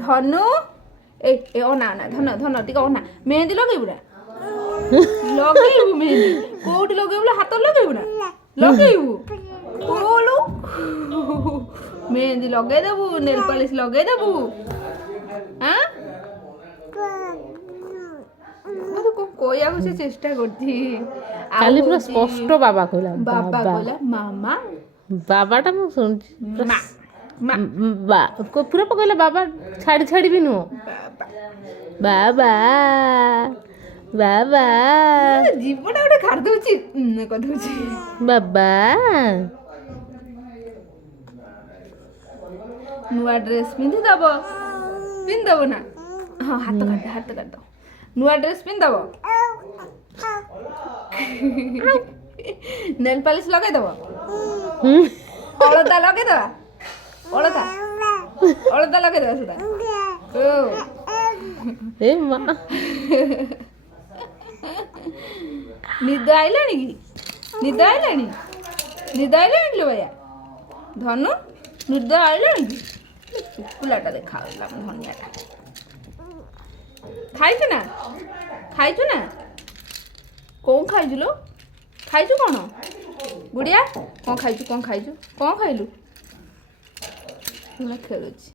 ଧନୁ ଏ ଅନା ଅନା ଧନ ଟିକେ ଅନା ମେହେନ୍ଦି ଲଗେଇବୁ ନା ଲଗେଇବୁ ମେହେନ୍ଦି କୋଉଠି ଲଗେଇବୁ ହାତରେ ଲଗେଇବୁ ନା ଲଗେଇବୁ କୋଲୁ ମେହେନ୍ଦି ଲଗେଇଦେବୁ ନେଲ ପଲିଶ ଲଗେଇଦେବୁ ଆଁ କହିବାକୁ ସେ ଚେଷ୍ଟା କରୁଛି କାଲି ପୁରା ସ୍ପଷ୍ଟ ବାବା କହିଲା ବାବା କହିଲା ମାମା ବାବାଟା ମୁଁ ଶୁଣୁଛି ପୁରା କହିଲା ବାବା ଛାଡ଼ିବି ନୁହଁ ବାବା ବାବା ଜୀବଟା ଗୋଟେ ଖାଡ଼ି ଦଉଛି କହିଦଉଛି ବାବା ନୂଆ ଡ୍ରେସ୍ ପିନ୍ଧିଦବ ନା ହଁ ହାତ କାଟ ନୂଆ ଡ୍ରେସ୍ ପିନ୍ଧିଦବ ନେଲ୍ ପାଲିଶ ଲଗେଇଦବ ଅଳତା ଲଗେଇଦବା ଅଳତା ଲଗେଇଦବା ସୁଧା ଏ ମା ନିଦ ଆଇଲାଣି ଲୋ ଭାଇଆ ଧନୁ ନିଦ ଆଇଲାଣି କି ଶୁକୁଲାଟା ଦେଖାଗଲା ଧନିଆଟା ଖାଇଛୁ ନା କଣ ଖାଇଛୁ ଲୋ ଖାଇଛୁ କଣ ଗୁଡ଼ିଆ କଣ ଖାଇଲୁ ଖେଳୁଛି।